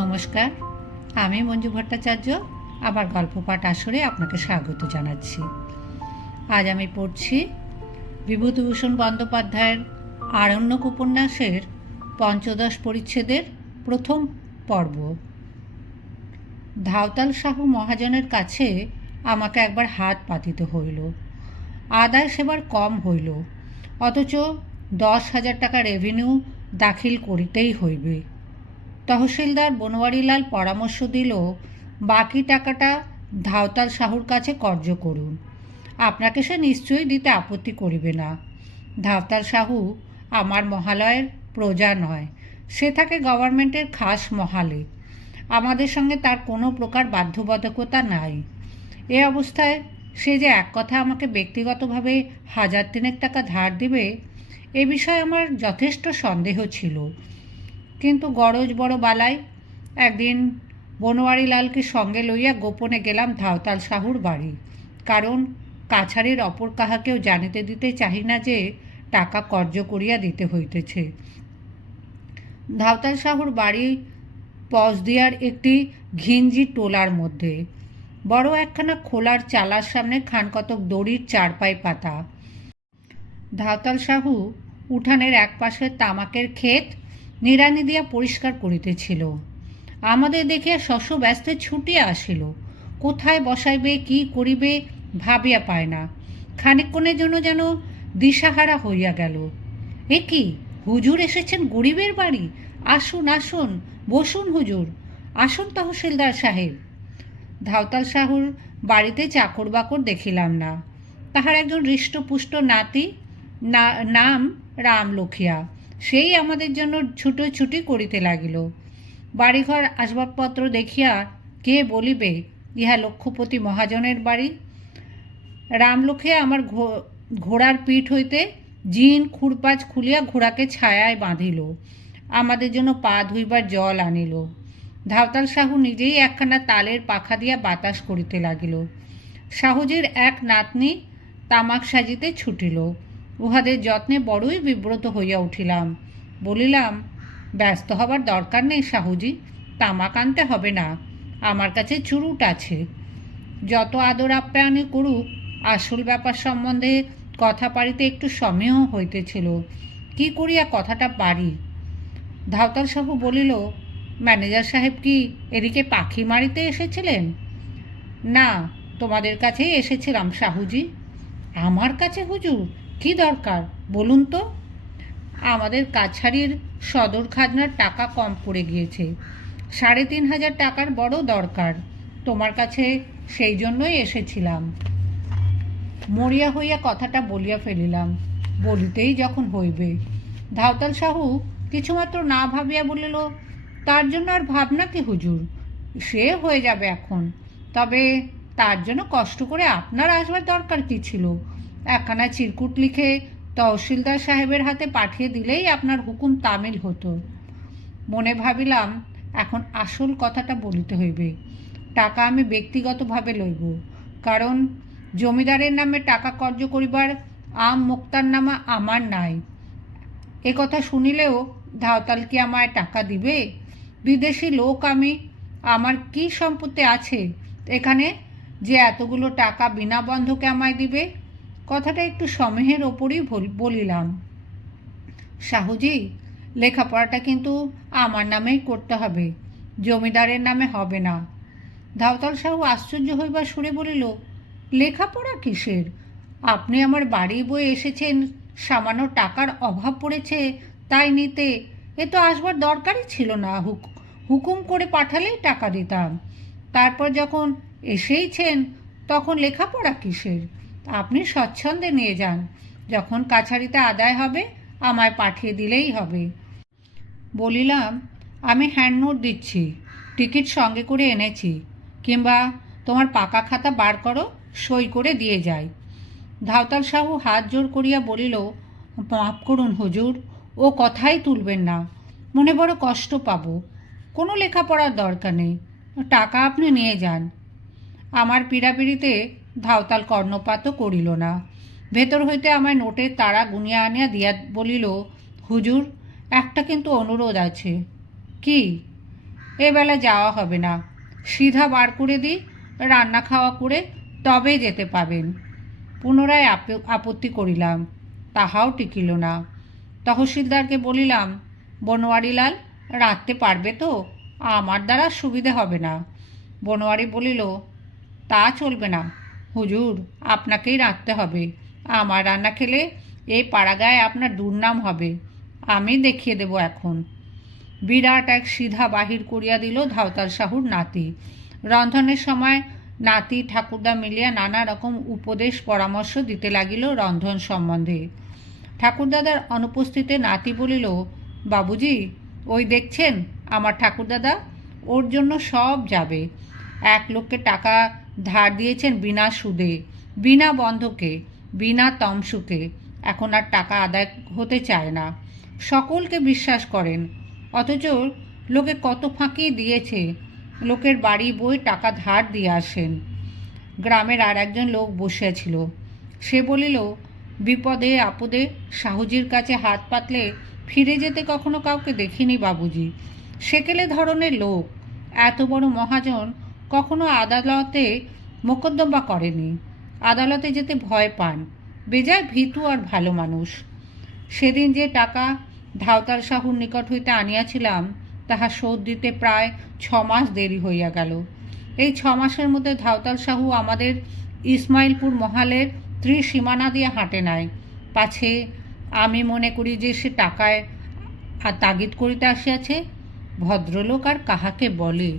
নমস্কার, আমি মঞ্জু ভট্টাচার্য। আমার গল্প পাঠ আসরে আপনাকে স্বাগত জানাচ্ছি। আজ আমি পড়ছি বিভূতিভূষণ বন্দ্যোপাধ্যায়ের আরণ্যক উপন্যাসের পঞ্চদশ পরিচ্ছেদের প্রথম পর্ব। ধাওতাল সাহু মহাজনের কাছে আমাকে একবার হাত পাতিতে হইল। আদায় সেবার কম হইল, অথচ 10,000 টাকা রেভিনিউ দাখিল করিতেই হইবে। তহসিলদার বনওয়ারিলাল পরামর্শ দিল, বাকি টাকাটা ধাওতাল সাহুর কাছে কর্য করুন, আপনাকে সে নিশ্চয়ই দিতে আপত্তি করিবে না। ধাওতাল সাহু আমার মহালয়ের প্রজা নয়, সে থাকে গভর্নমেন্টের খাস মহালে। আমাদের সঙ্গে তার কোনো প্রকার বাধ্যবাধকতা নাই। এ অবস্থায় সে যে এক কথা আমাকে ব্যক্তিগতভাবে 1,000 টাকা ধার দিবে, এ বিষয়ে আমার যথেষ্ট সন্দেহ ছিল। কিন্তু গরজ বড় বালাই। একদিন বনওয়ারিলালকে সঙ্গে লইয়া গোপনে গেলাম ধাওতাল সাহুর বাড়ি, কারণ কাছারির অপর কাহাকেও জানিতে দিতে চাহি না যে টাকা কর্য করিয়া দিতে হইতেছে। ধাওতাল সাহুর বাড়ি পজদিয়ার একটি ঘিঞ্জি টোলার মধ্যে। বড় একখানা খোলার চালার সামনে খানকতক দড়ির চারপাই পাতা। ধাওতাল সাহু উঠানের এক পাশে তামাকের ক্ষেত নিড়ানি দিয়া পরিষ্কার করিতেছিল। আমাদের দেখিয়া শস্য ব্যস্তে ছুটিয়া আসিল। কোথায় বসাইবে, কি করিবে ভাবিয়া পায় না। খানিকক্ষণের জন্য যেন দিশাহারা হইয়া গেল। এ কি, হুজুর এসেছেন গরিবের বাড়ি? আসুন আসুন, বসুন হুজুর, আসুন তহসিলদার সাহেব। ধাওতাল সাহুর বাড়িতে চাকর বাকর দেখিলাম না। তাহার একজন হৃষ্টপুষ্ট নাতি, নাম রামলখিয়া, সেই আমাদের জন্য ছুটোছুটি করিতে লাগিল। বাড়িঘর আসবাবপত্র দেখিয়া কে বলিবে ইহা লক্ষ্যপতি মহাজনের বাড়ি। রামলখিয়া আমার ঘোড়ার পিঠ হইতে জিন খুরপাচ খুলিয়া ঘোড়াকে ছায়ায় বাঁধিল, আমাদের জন্য পা ধুইবার জল আনিল। ধাওতাল সাহু নিজেই একখানা তালের পাখা দিয়া বাতাস করিতে লাগিল। সাহুজির এক নাতনি তামাক সাজিতে ছুটিল। উহাদের যত্নে বড়ই বিব্রত হইয়া উঠিলাম। বলিলাম, ব্যস্ত হবার দরকার নেই সাহুজি, তামাক আনতে হবে না, আমার কাছে চুরুট আছে। যত আদর আপ্যায়নে করুক, আসল ব্যাপার সম্বন্ধে কথা পারিতে একটু সমীহ হইতেছিল। কি করিয়া কথাটা পারি? ধাওতাল সাহু বলিল, ম্যানেজার সাহেব কি এদিকে পাখি মারিতে এসেছিলেন? না, তোমাদের কাছেই এসেছিলাম সাহুজি। আমার কাছে হুজুর? কি দরকার বলুন তো? আমাদের কাছারির সদর খাজনার টাকা কম পড়ে গিয়েছে, 3,500 টাকার বড় দরকার। তোমার কাছে সেই জন্যই এসেছিলাম। মরিয়া হইয়া কথাটা বলিয়া ফেলিলাম, বলিতেই যখন হইবে। ধাওতাল সাহু কিছুমাত্র না ভাবিয়া বলিল, তার জন্য আর ভাবনা কি হুজুর, সে হয়ে যাবে এখন। তবে তার জন্য কষ্ট করে আপনার আসবার দরকার কী ছিল? একখানা চিরকুট লিখে তহসিলদার সাহেবের হাতে পাঠিয়ে দিলেই আপনার হুকুম তামিল হতো। মনে ভাবিলাম, এখন আসল কথাটা বলিতে হইবে। টাকা আমি ব্যক্তিগতভাবে লইব, কারণ জমিদারের নামে টাকা কর্য করিবার মোক্তারনামা আমার নাই। এ কথা শুনিলেও ধাওতাল কি আমায় টাকা দিবে? বিদেশি লোক আমি, আমার কি সম্পত্তি আছে এখানে যে এতগুলো টাকা বিনা বন্ধকে আমায় দিবে? কথাটা একটু সমীহের ওপরই বলিলাম। সাহুজি, লেখাপড়াটা কিন্তু আমার নামেই করতে হবে, জমিদারের নামে হবে না। ধাওতাল সাহু আশ্চর্য হইবার সুরে বলিল, লেখাপড়া কিসের? আপনি আমার বাড়ি বয়ে এসেছেন, সামান্য টাকার অভাব পড়েছে তাই নিতে, এ তো আসবার দরকারই ছিল না। হুকুম করে পাঠালেই টাকা দিতাম। তারপর যখন এসেইছেন তখন লেখাপড়া কিসের? আপনি স্বচ্ছন্দে নিয়ে যান, যখন কাছারিতে আদায় হবে আমায় পাঠিয়ে দিলেই হবে। বলিলাম, আমি হ্যান্ড নোট দিচ্ছি, টিকিট সঙ্গে করে এনেছি, কিংবা তোমার পাকা খাতা বার করো, সই করে দিয়ে যাই। ধাওতাল সাহু হাত জোর করিয়া বলিল, মাফ করুন হুজুর, ও কথাই তুলবেন না, মনে বড় কষ্ট পাব। কোনো লেখাপড়ার দরকার নেই, টাকা আপনি নিয়ে যান। আমার পীড়াপিড়িতে ধাওতাল কর্ণপাতও করিল না। ভেতর হইতে আমায় নোটের তাড়া গুনিয়া আনিয়া দিয়া বলিল, হুজুর, একটা কিন্তু অনুরোধ আছে। কি? এবেলা যাওয়া হবে না, সিধা বার করে দিই, রান্না খাওয়া করে তবে যেতে পাবেন। পুনরায় আপত্তি করিলাম, তাহাও টিকিল না। তহসিলদারকে বলিলাম, বনোয়ারিলাল রাঁধতে পারবে তো? আমার দ্বারা সুবিধে হবে না। বনোয়ারি বলিল, তা চলবে না হুজুর, আপনাকেই রাঁধতে হবে। আমার রান্না খেলে এই পাড়াগায় আপনার দুর্নাম হবে। আমি দেখিয়ে দেব এখন। বিরাট এক সিধা বাহির করিয়া দিল ধাওতাল সাহুর নাতি। রন্ধনের সময় নাতি ঠাকুরদা মিলিয়া নানা রকম উপদেশ পরামর্শ দিতে লাগিল রন্ধন সম্বন্ধে। ঠাকুরদাদার অনুপস্থিতিতে নাতি বলিল, বাবুজি, ওই দেখছেন আমার ঠাকুরদাদা, ওর জন্য সব যাবে। এক লোককে টাকা ধার দিয়েছেন বিনা সুদে, বিনা বন্ধকে, বিনা তমসুকে। এখন আর টাকা আদায় হতে চায় না, সকলকে বিশ্বাস করেন। অথচ লোকে কত ফাঁকি দিয়েছে, লোকের বাড়ি বই টাকা ধার দিয়ে আসেন। গ্রামের আর একজন লোক বসিয়াছিল, সে বলিল, বিপদে আপদে সাহুজির কাছে হাত পাতলে ফিরে যেতে কখনো কাউকে দেখিনি বাবুজি। সেকেলে ধরনের লোক, এত বড় মহাজন কখনো আদালতে মোকদ্দমা করেনি, আদালতে যেতে ভয় পান, বেজায় ভীতু আর ভালো মানুষ। সেদিন যে টাকা ধাওতাল সাহুর নিকট হইতে আনিয়াছিলাম, তাহা শোধ দিতে প্রায় 6 মাস দেরি হইয়া গেল। এই 6 মাসের মধ্যে ধাওতাল সাহু আমাদের ইসমাইলপুর মহালের ত্রিসীমানা দিয়ে হাঁটে নাই। পাছে আমি মনে করি যে সে টাকায় আর তাগিদ করিতে আসিয়াছে। ভদ্রলোক আর কাহাকে বলে?